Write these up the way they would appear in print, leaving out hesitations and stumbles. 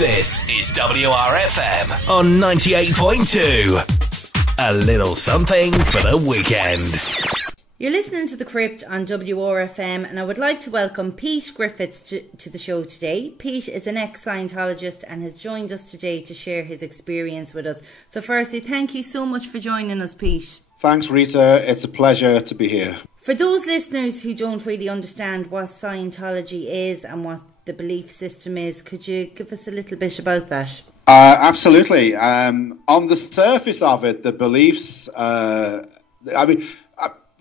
This is WRFM on 98.2. A little something for the weekend. You're listening to The Crypt on WRFM, and I would like to welcome Pete Griffiths to the show today. Pete is an ex-Scientologist and has joined us today to share his experience with us. So firstly, thank you so much for joining us, Pete. Thanks, Rita. It's a pleasure to be here. For those listeners who don't really understand what Scientology is and what the belief system is, could you give us a little bit about that? Absolutely. On the surface of it, the beliefs...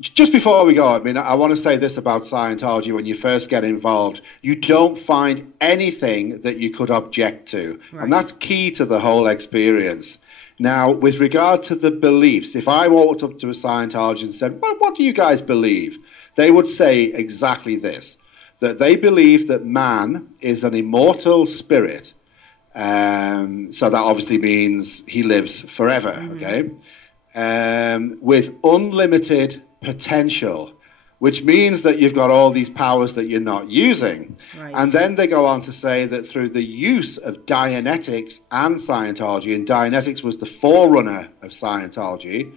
Just before we go, I want to say this about Scientology. When you first get involved, you don't find anything that you could object to. Right. And that's key to the whole experience. Now, with regard to the beliefs, if I walked up to a Scientologist and said, well, what do you guys believe? They would say exactly this, that they believe that man is an immortal spirit. So that obviously means he lives forever, okay? With unlimited potential, which means that you've got all these powers that you're not using. Right. And then they go on to say that through the use of Dianetics and Scientology, and Dianetics was the forerunner of Scientology,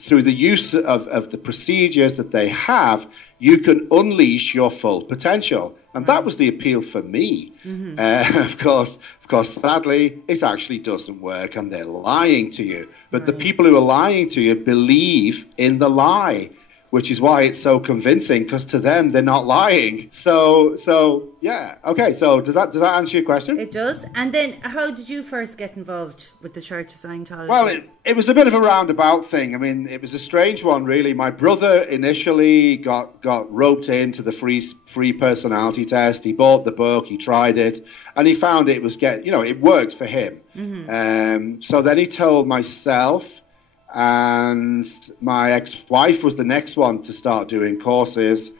through the use of the procedures that they have, you can unleash your full potential. And that was the appeal for me. Of course, sadly, it actually doesn't work, and they're lying to you. But the people who are lying to you believe in the lie, which is why it's so convincing, because to them, they're not lying. So yeah. Okay, so does that answer your question? It does. And then how did you first get involved with the Church of Scientology? Well, it was a bit of a roundabout thing. It was a strange one, really. My brother initially got roped into the free personality test. He bought the book, he tried it, and he found it worked for him. So then he told myself, and my ex-wife was the next one to start doing courses.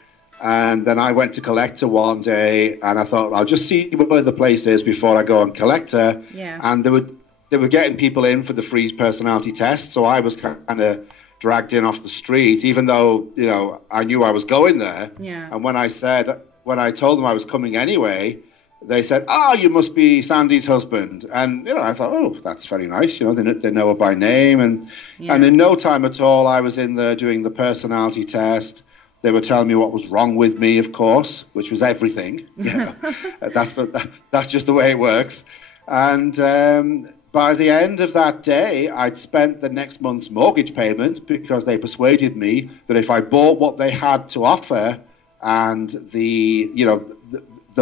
And then I went to Collector one day, and I thought, I'll just see where the place is before I go on Collector. Yeah. And they were getting people in for the free personality test, so I was kind of dragged in off the street, even though, I knew I was going there. Yeah. And when I told them I was coming anyway, they said, you must be Sandy's husband. And, I thought, that's very nice. They know her by name. And in no time at all, I was in there doing the personality test. They were telling me what was wrong with me, of course, which was everything. That's just the way it works. And by the end of that day, I'd spent the next month's mortgage payment because they persuaded me that if I bought what they had to offer and the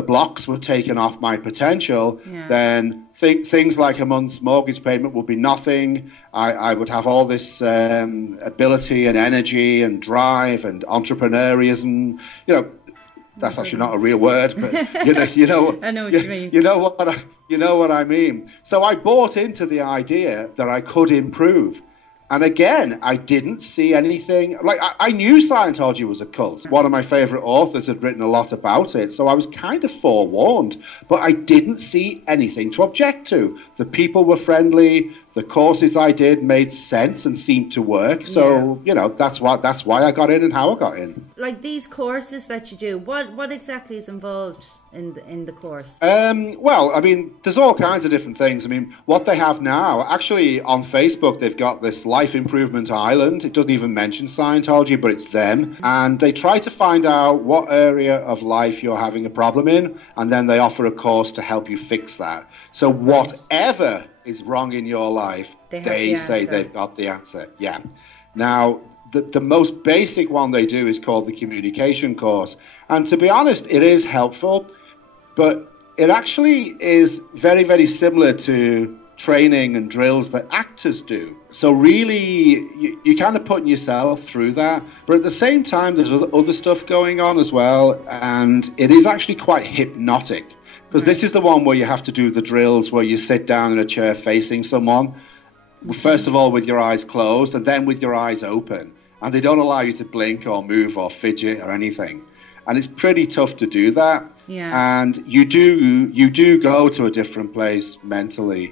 blocks were taken off my potential, then things like a month's mortgage payment would be nothing. I would have all this ability and energy and drive and entrepreneurism. That's actually not a real word, but you know. I know what you mean. You know what I mean. So I bought into the idea that I could improve. And again, I didn't see anything. I knew Scientology was a cult. One of my favorite authors had written a lot about it, so I was kind of forewarned. But I didn't see anything to object to. The people were friendly. The courses I did made sense and seemed to work. So, that's why I got in and how I got in. Like these courses that you do, what exactly is involved in the course? There's all kinds of different things. What they have now, actually on Facebook, they've got this Life Improvement Island. It doesn't even mention Scientology, but it's them. And they try to find out what area of life you're having a problem in, and then they offer a course to help you fix that. So whatever is wrong in your life, they say they've got the answer. Yeah. Now, the most basic one they do is called the communication course. And to be honest, it is helpful, but it actually is very, very similar to training and drills that actors do. So really, you're kind of putting yourself through that. But at the same time, there's other stuff going on as well. And it is actually quite hypnotic. Because this is the one where you have to do the drills where you sit down in a chair facing someone, first of all with your eyes closed and then with your eyes open. And they don't allow you to blink or move or fidget or anything. And it's pretty tough to do that. Yeah. And you do go to a different place mentally.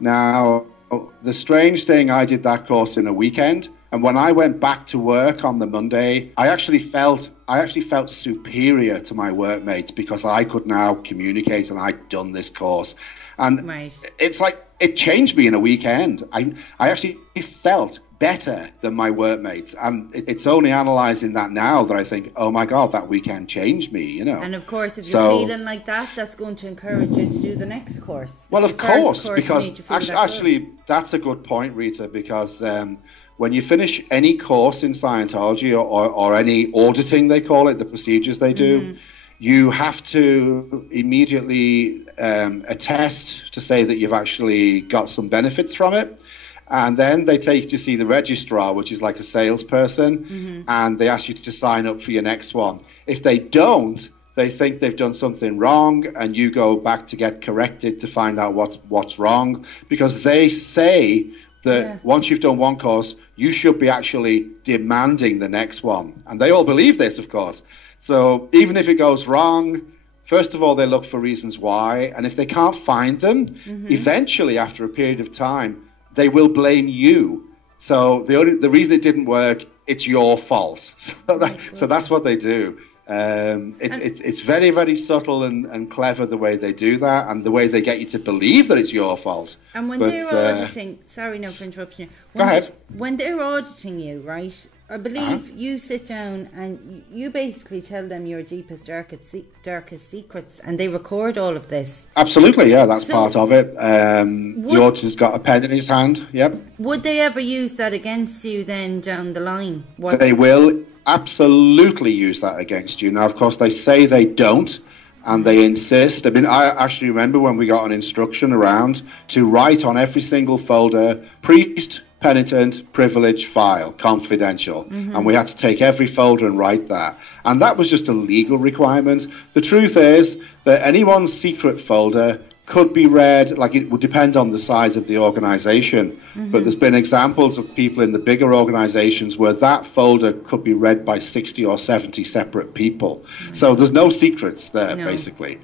Now, the strange thing, I did that course in a weekend. And when I went back to work on the Monday, I actually felt superior to my workmates because I could now communicate and I'd done this course. And it's like, it changed me in a weekend. I actually felt better than my workmates. And it's only analysing that now that I think, oh my God, that weekend changed me, you know. And of course, if you're feeling like that, that's going to encourage you to do the next course. Well, of course, because actually, that's a good point, Rita, because when you finish any course in Scientology or any auditing, they call it, the procedures they do, you have to immediately attest to say that you've actually got some benefits from it. And then they take you to see the registrar, which is like a salesperson, and they ask you to sign up for your next one. If they don't, they think they've done something wrong, and you go back to get corrected to find out what's wrong, because they say that once you've done one course, you should be actually demanding the next one. And they all believe this, of course. So even if it goes wrong, first of all, they look for reasons why. And if they can't find them, eventually, after a period of time, they will blame you. So the reason it didn't work, it's your fault. So that's what they do. It's very, very subtle and clever the way they do that, and the way they get you to believe that it's your fault. And when they're auditing, sorry now for interrupting you. Go ahead. When they're auditing you, right, I believe you sit down and you basically tell them your deepest, darkest secrets, and they record all of this. Absolutely, yeah, that's part of it. The auditor's got a pen in his hand, yep. Would they ever use that against you then down the line? They will absolutely use that against you. Now, of course, they say they don't, and they insist. I mean, I actually remember when we got an instruction around to write on every single folder, priest, penitent, privilege, file, confidential. And we had to take every folder and write that. And that was just a legal requirement. The truth is that anyone's secret folder could be read, like it would depend on the size of the organization. But there's been examples of people in the bigger organizations where that folder could be read by 60 or 70 separate people. So there's no secrets there, basically.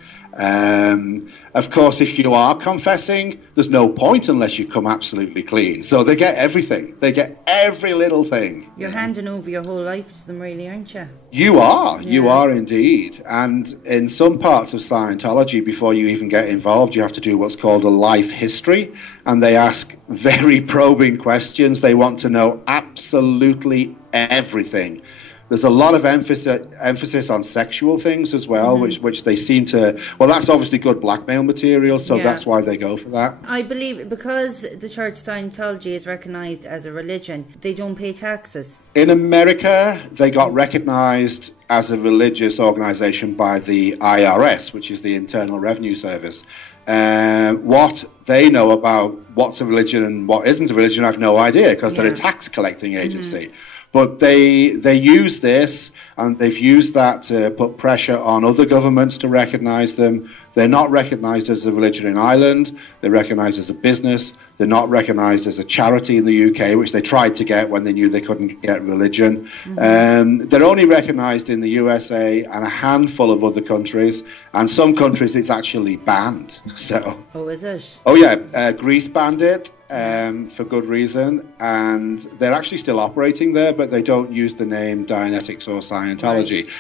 Of course, if you are confessing, there's no point unless you come absolutely clean. So they get everything. They get every little thing. You're handing over your whole life to them, really, aren't you? You are. You are indeed. And in some parts of Scientology, before you even get involved, you have to do what's called a life history. And they ask very probing questions. They want to know absolutely everything. There's a lot of emphasis on sexual things as well, which they seem to... Well, that's obviously good blackmail material, so that's why they go for that. I believe because the Church Scientology is recognised as a religion, they don't pay taxes. In America, they got recognised as a religious organisation by the IRS, which is the Internal Revenue Service. What they know about what's a religion and what isn't a religion, I have no idea, because they're a tax collecting agency. But they use this, and they've used that to put pressure on other governments to recognise them. They're not recognised as a religion in Ireland. They're recognised as a business. They're not recognised as a charity in the UK, which they tried to get when they knew they couldn't get religion. They're only recognised in the USA and a handful of other countries. And some countries it's actually banned. So. Oh, is it? Oh, yeah. Greece banned it. For good reason, and they're actually still operating there, but they don't use the name Dianetics or Scientology.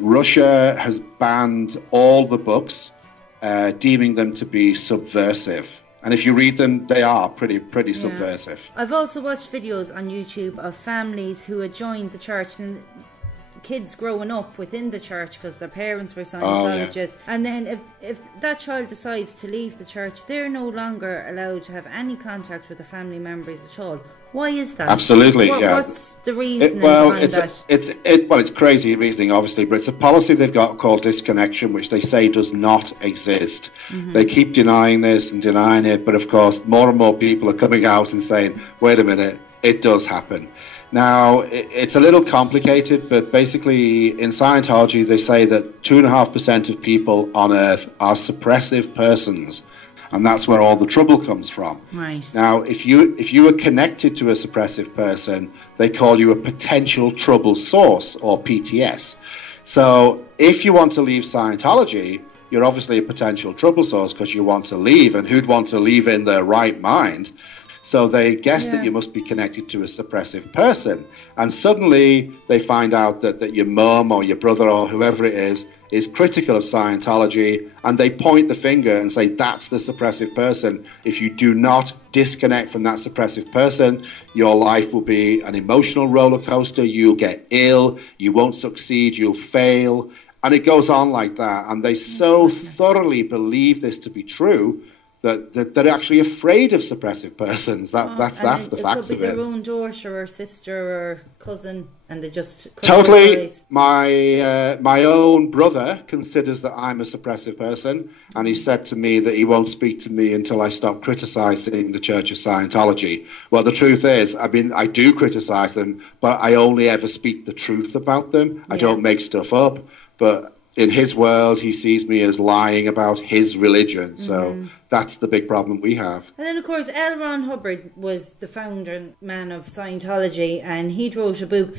Russia has banned all the books, deeming them to be subversive. And if you read them, they are pretty subversive. I've also watched videos on YouTube of families who had joined the church and kids growing up within the church because their parents were Scientologists, and then if that child decides to leave the church, they're no longer allowed to have any contact with the family members at all. Why is that? Absolutely, What's the reasoning behind that? It's crazy reasoning, obviously, but it's a policy they've got called Disconnection, which they say does not exist. They keep denying this and denying it, but of course, more and more people are coming out and saying, wait a minute, it does happen. Now, it's a little complicated, but basically in Scientology, they say that 2.5% of people on Earth are suppressive persons, and that's where all the trouble comes from. Right. Now, if you are connected to a suppressive person, they call you a potential trouble source, or PTS. So if you want to leave Scientology, you're obviously a potential trouble source because you want to leave, and who'd want to leave in their right mind? So they guess that you must be connected to a suppressive person. And suddenly they find out that your mum or your brother or whoever it is critical of Scientology, and they point the finger and say, that's the suppressive person. If you do not disconnect from that suppressive person, your life will be an emotional roller coaster. You'll get ill, you won't succeed, you'll fail. And it goes on like that. And they so thoroughly believe this to be true that they're actually afraid of suppressive persons. That's the facts of it. It could be their own daughter or sister or cousin, and they just... Totally. My own brother considers that I'm a suppressive person, and he said to me that he won't speak to me until I stop criticising the Church of Scientology. Well, the truth is, I mean, I do criticise them, but I only ever speak the truth about them. I don't make stuff up, but... in his world, he sees me as lying about his religion. So that's the big problem we have. And then, of course, L. Ron Hubbard was the founder man of Scientology, and he wrote a book.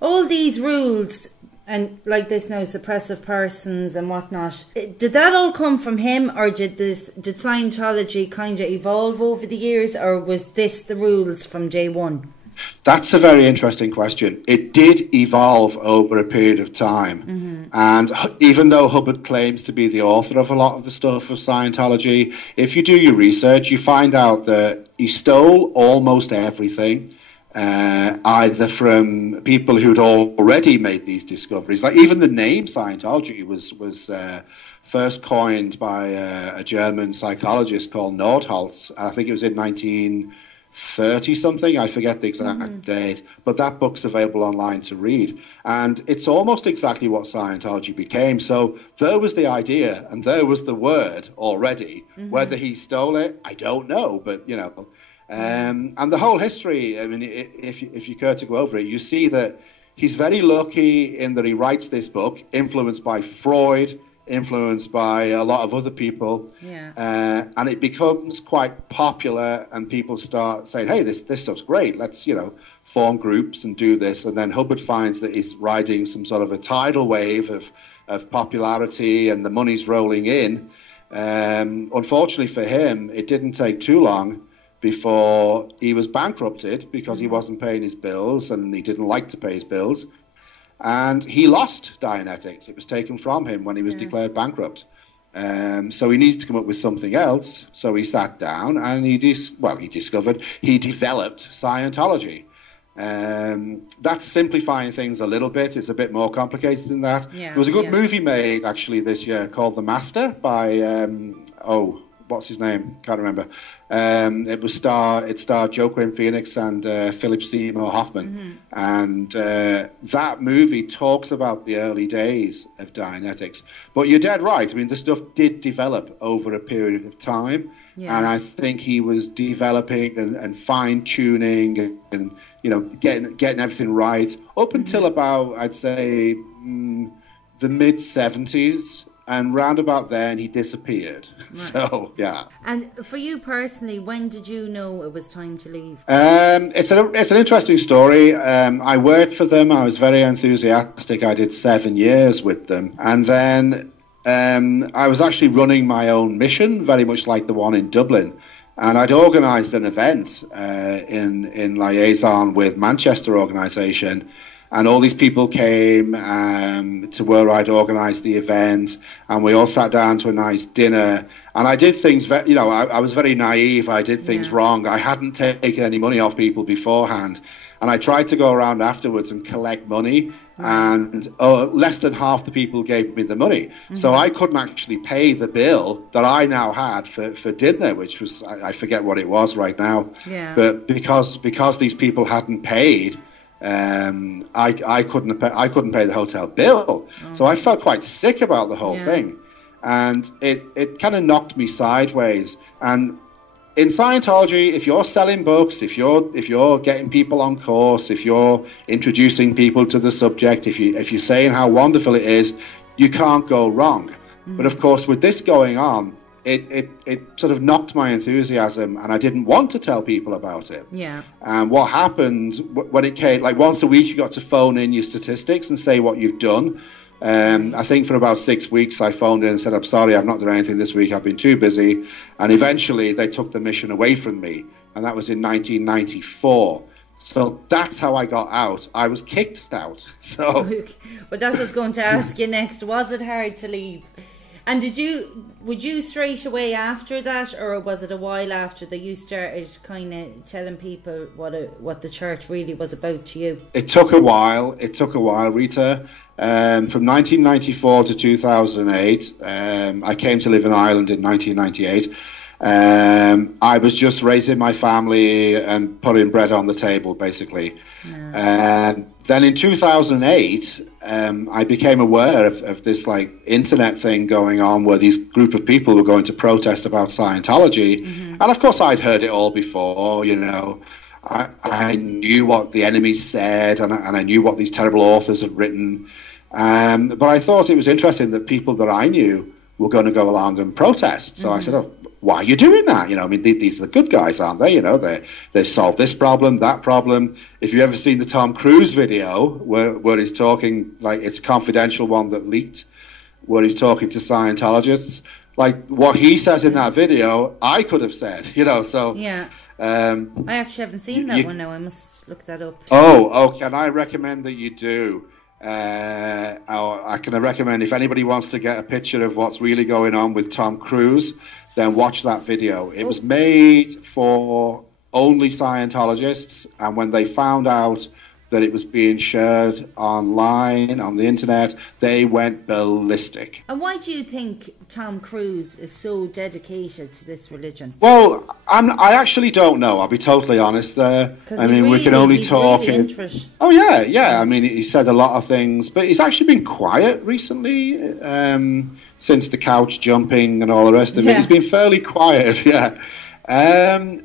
All these rules, and like this now, suppressive persons and whatnot, did that all come from him, or did Scientology kind of evolve over the years, or was this the rules from day one? That's a very interesting question. It did evolve over a period of time. And even though Hubbard claims to be the author of a lot of the stuff of Scientology, if you do your research, you find out that he stole almost everything, either from people who'd already made these discoveries. Like even the name Scientology was first coined by a German psychologist called Nordholz. I think it was in 1930-something, I forget the exact date, but that book's available online to read. And it's almost exactly what Scientology became. So there was the idea, and there was the word already. Whether he stole it, I don't know, but, you know. And the whole history, I mean, if you care to go over it, you see that he's very lucky in that he writes this book, influenced by Freud, influenced by a lot of other people, and it becomes quite popular, and people start saying, hey, this stuff's great, let's, you know, form groups and do this. And then Hubbard finds that he's riding some sort of a tidal wave of popularity, and the money's rolling in. Unfortunately for him, it didn't take too long before he was bankrupted because he wasn't paying his bills, and he didn't like to pay his bills. And he lost Dianetics. It was taken from him when he was declared bankrupt. So he needed to come up with something else. So he sat down and he developed Scientology. That's simplifying things a little bit. It's a bit more complicated than that. There was a good movie made actually this year called The Master by, what's his name? Can't remember. It starred Joaquin Phoenix and Philip Seymour Hoffman. And that movie talks about the early days of Dianetics. But you're dead right. I mean, the stuff did develop over a period of time. And I think he was developing and fine-tuning and you know, getting everything right up until about, I'd say, the mid-70s. And round about then, he disappeared. Right. So, yeah. And for you personally, when did you know it was time to leave? It's an interesting story. I worked for them. I was very enthusiastic. I did 7 years with them. And then I was actually running my own mission, very much like the one in Dublin. And I'd organised an event in liaison with Manchester organisation. And all these people came to where I'd organised the event, and we all sat down to a nice dinner. And I did things, I was very naive. I did things wrong. I hadn't taken any money off people beforehand. And I tried to go around afterwards and collect money, and less than half the people gave me the money. So I couldn't actually pay the bill that I now had for dinner, which was, I forget what it was right now. But because these people hadn't paid, I couldn't pay the hotel bill. So I felt quite sick about the whole thing, and it kind of knocked me sideways. And in Scientology, if you're selling books, if you're getting people on course, if you're introducing people to the subject, if you're saying how wonderful it is, you can't go wrong. But of course, with this going on, it sort of knocked my enthusiasm, and I didn't want to tell people about it. And what happened when it came, like once a week you got to phone in your statistics and say what you've done. I think for about 6 weeks I phoned in and said, I'm sorry, I've not done anything this week, I've been too busy. And eventually they took the mission away from me and that was in 1994. So that's how I got out. I was kicked out. So, but that's what I was going to ask you next. Was it hard to leave? And would you straight away after that, or was it a while after that you started kind of telling people what the church really was about to you? It took a while, Rita. From 1994 to 2008, I came to live in Ireland in 1998. I was just raising my family and putting bread on the table, basically. Yeah. Then in 2008, I became aware of this like internet thing going on where these group of people were going to protest about Scientology. Mm-hmm. And of course I'd heard it all before, you know. I knew what the enemy said, and I knew what these terrible authors had written. But I thought it was interesting that people that I knew were going to go along and protest. So I said, oh, why are you doing that? You know, I mean, these are the good guys, aren't they? You know, they've solved this problem, that problem. If you've ever seen the Tom Cruise video where he's talking, like, it's a confidential one that leaked, where he's talking to Scientologists, like what he says in that video, I could have said, you know, so... Yeah. I actually haven't seen that one now. I must look that up. Oh, can I recommend that you do? I can recommend, if anybody wants to get a picture of what's really going on with Tom Cruise, then watch that video. It was made for only Scientologists, and when they found out that it was being shared online, on the internet, they went ballistic. And why do you think Tom Cruise is so dedicated to this religion? Well, I actually don't know. I'll be totally honest there. I mean, we can only talk. Oh, yeah. I mean, he said a lot of things, but he's actually been quiet recently, since the couch jumping and all the rest of it. He's been fairly quiet, yeah.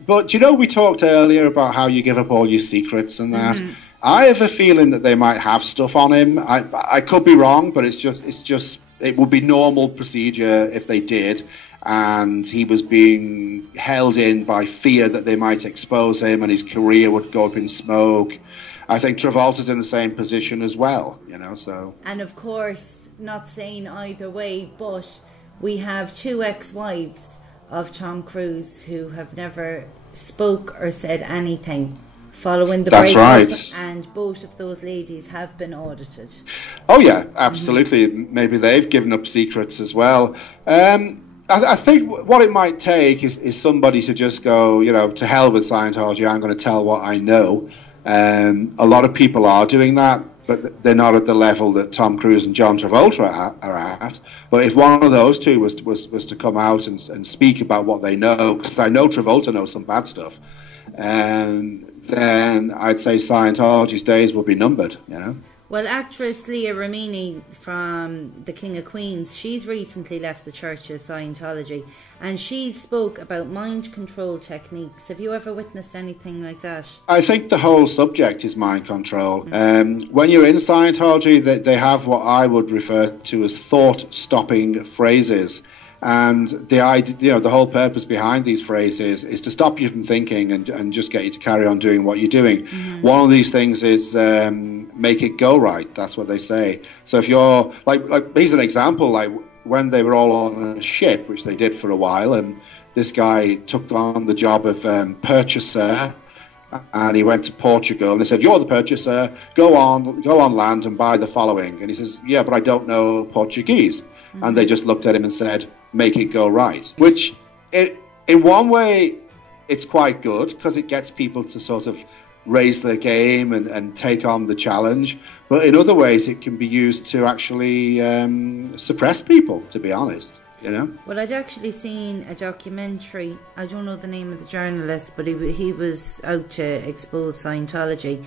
But, you know, we talked earlier about how you give up all your secrets and that. Mm-hmm. I have a feeling that they might have stuff on him. I could be wrong, but it would be normal procedure if they did, and he was being held in by fear that they might expose him and his career would go up in smoke. I think Travolta's in the same position as well, you know, so... And of course, not saying either way, but we have two ex-wives of Tom Cruise who have never spoke or said anything following the breakup, right. And both of those ladies have been audited. Oh yeah, absolutely. Mm-hmm. Maybe they've given up secrets as well. I think what it might take is somebody to just go, you know, to hell with Scientology, I'm going to tell what I know. A lot of people are doing that, but they're not at the level that Tom Cruise and John Travolta are at. But if one of those two was to come out and speak about what they know, because I know Travolta knows some bad stuff, then I'd say Scientology's days will be numbered, you know. Well, actress Leah Remini from The King of Queens, she's recently left the Church of Scientology, and she spoke about mind control techniques. Have you ever witnessed anything like that? I think the whole subject is mind control. Mm-hmm. When you're in Scientology, they have what I would refer to as thought-stopping phrases. And the idea, you know, the whole purpose behind these phrases is to stop you from thinking and just get you to carry on doing what you're doing. Mm-hmm. One of these things is make it go right. That's what they say. So if you're like here's an example. Like when they were all on a ship, which they did for a while, and this guy took on the job of purchaser, and he went to Portugal. And they said, "You're the purchaser. Go on land and buy the following." And he says, "Yeah, but I don't know Portuguese." Mm-hmm. And they just looked at him and said, "Make it go right," which in one way it's quite good because it gets people to sort of raise their game and take on the challenge, but in other ways it can be used to actually suppress people, to be honest, you know. Well, I'd actually seen a documentary, I don't know the name of the journalist, but he was out to expose Scientology,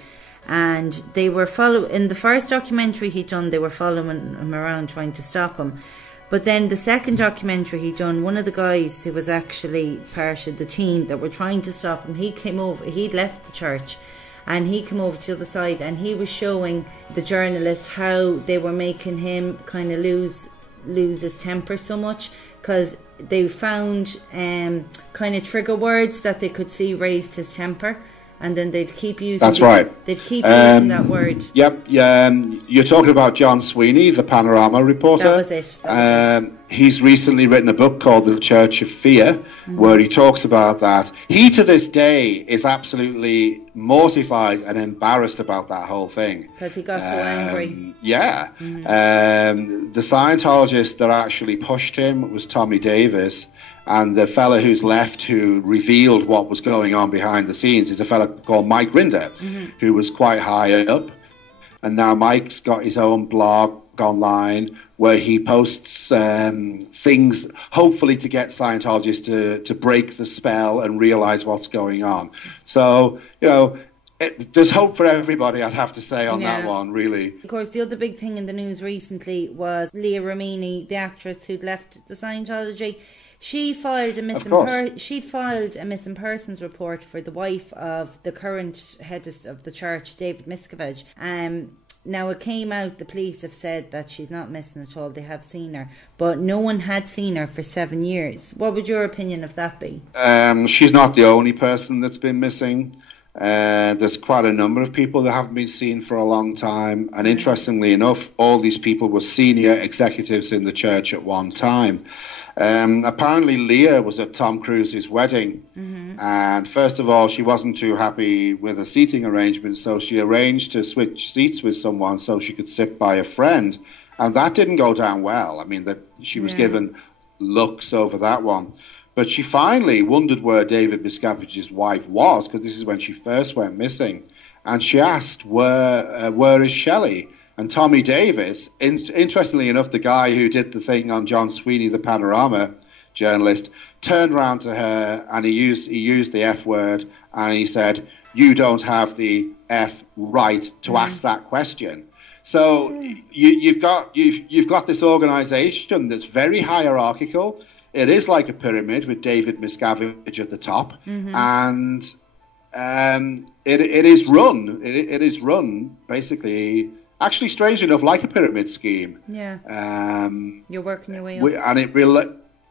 and they were in the first documentary he'd done, they were following him around trying to stop him. But then the second documentary he'd done, one of the guys who was actually part of the team that were trying to stop him, he came over, he'd left the church, and he came over to the other side, and he was showing the journalist how they were making him kind of lose his temper so much, because they found kind of trigger words that they could see raised his temper. And then they'd keep using. That's right. They'd keep using that word. Yep. You're talking about John Sweeney, the Panorama reporter. That was it. he's recently written a book called The Church of Fear, where he talks about that. He, to this day, is absolutely mortified and embarrassed about that whole thing. Because he got so angry. Yeah. The Scientologist that actually pushed him was Tommy Davis, and the fella who's left who revealed what was going on behind the scenes is a fella called Mike Rinder, who was quite high up. And now Mike's got his own blog online where he posts things, hopefully to get Scientologists to break the spell and realize what's going on. So, you know, there's hope for everybody, I'd have to say, on that one, really. Of course, the other big thing in the news recently was Leah Remini, the actress who'd left the Scientology. She filed a missing persons report for the wife of the current head of the church, David Miscavige. Now, it came out, the police have said that she's not missing at all. They have seen her, but no one had seen her for 7 years. What would your opinion of that be? She's not the only person that's been missing. There's quite a number of people that haven't been seen for a long time. And interestingly enough, all these people were senior executives in the church at one time. Apparently Leah was at Tom Cruise's wedding, and first of all she wasn't too happy with the seating arrangement, so she arranged to switch seats with someone so she could sit by a friend, and that didn't go down well. I mean, that she was given looks over that one, but she finally wondered where David Miscavige's wife was, because this is when she first went missing, and she asked, where is Shelley? And Tommy Davis, interestingly enough, the guy who did the thing on John Sweeney, the Panorama journalist, turned around to her and he used the F word, and he said, "You don't have the F right to ask that question." So you've got this organisation that's very hierarchical. It is like a pyramid with David Miscavige at the top, and it is run. It is run basically. Actually, strangely enough, like a pyramid scheme. Yeah. You're working your way up. And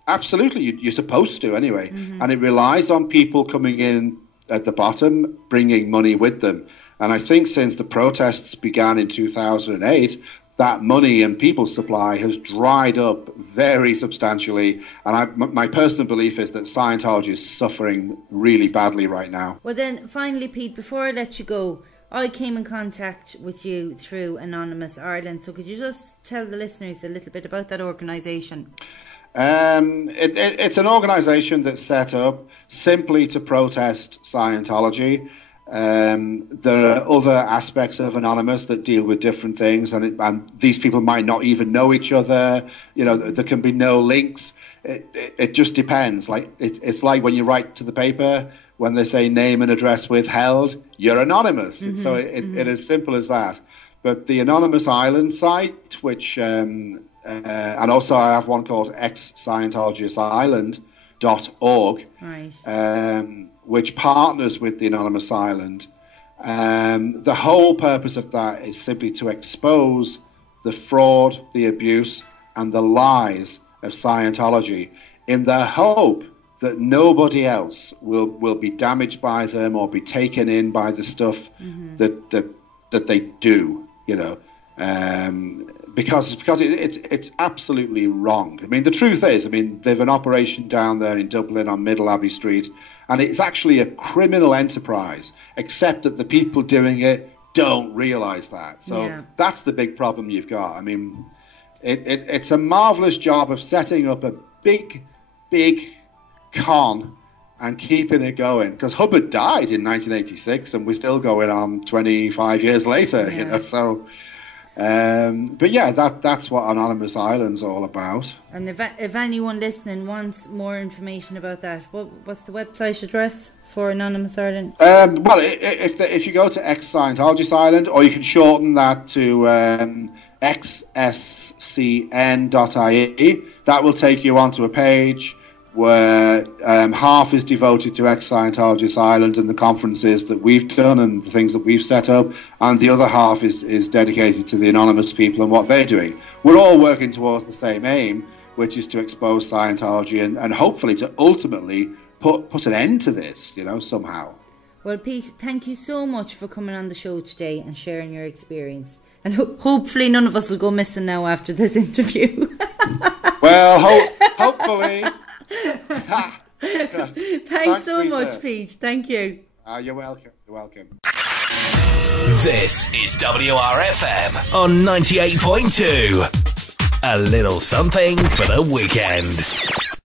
absolutely, you're supposed to anyway. And it relies on people coming in at the bottom, bringing money with them. And I think since the protests began in 2008, that money and people supply has dried up very substantially. And my personal belief is that Scientology is suffering really badly right now. Well then, finally, Pete, before I let you go, I came in contact with you through Anonymous Ireland, so could you just tell the listeners a little bit about that organisation? It's an organisation that's set up simply to protest Scientology. There are other aspects of Anonymous that deal with different things, and these people might not even know each other. You know, there can be no links. It just depends. Like it's like when you write to the paper, when they say name and address withheld, you're anonymous. So it is simple as that. But the Anonymous Island site, which, and also I have one called Ex-Scientologist Island.org, right. Which partners with the Anonymous Island. The whole purpose of that is simply to expose the fraud, the abuse, and the lies of Scientology in the hope that nobody else will be damaged by them or be taken in by the stuff that they do, you know, because it's absolutely wrong. I mean, the truth is, I mean, they've an operation down there in Dublin on Middle Abbey Street, and it's actually a criminal enterprise, except that the people doing it don't realise that. So that's the big problem you've got. I mean, it's a marvellous job of setting up a big con and keeping it going, because Hubbard died in 1986 and we're still going on 25 years later, you know, so but yeah, that's what Anonymous Island's all about. And if anyone listening wants more information about that, what's the website address for Anonymous Ireland? Well, if you go to Ex-Scientologist Island, or you can shorten that to xscn.ie, that will take you onto a page where half is devoted to Ex-Scientologist Island and the conferences that we've done and the things that we've set up, and the other half is dedicated to the anonymous people and what they're doing. We're all working towards the same aim, which is to expose Scientology and hopefully to ultimately put an end to this, you know, somehow. Well, Pete, thank you so much for coming on the show today and sharing your experience. And hopefully none of us will go missing now after this interview. Well, Well, hopefully. Thanks so much, Pete. Thank you. You're welcome. You're welcome. This is WRFM on 98.2. A little something for the weekend.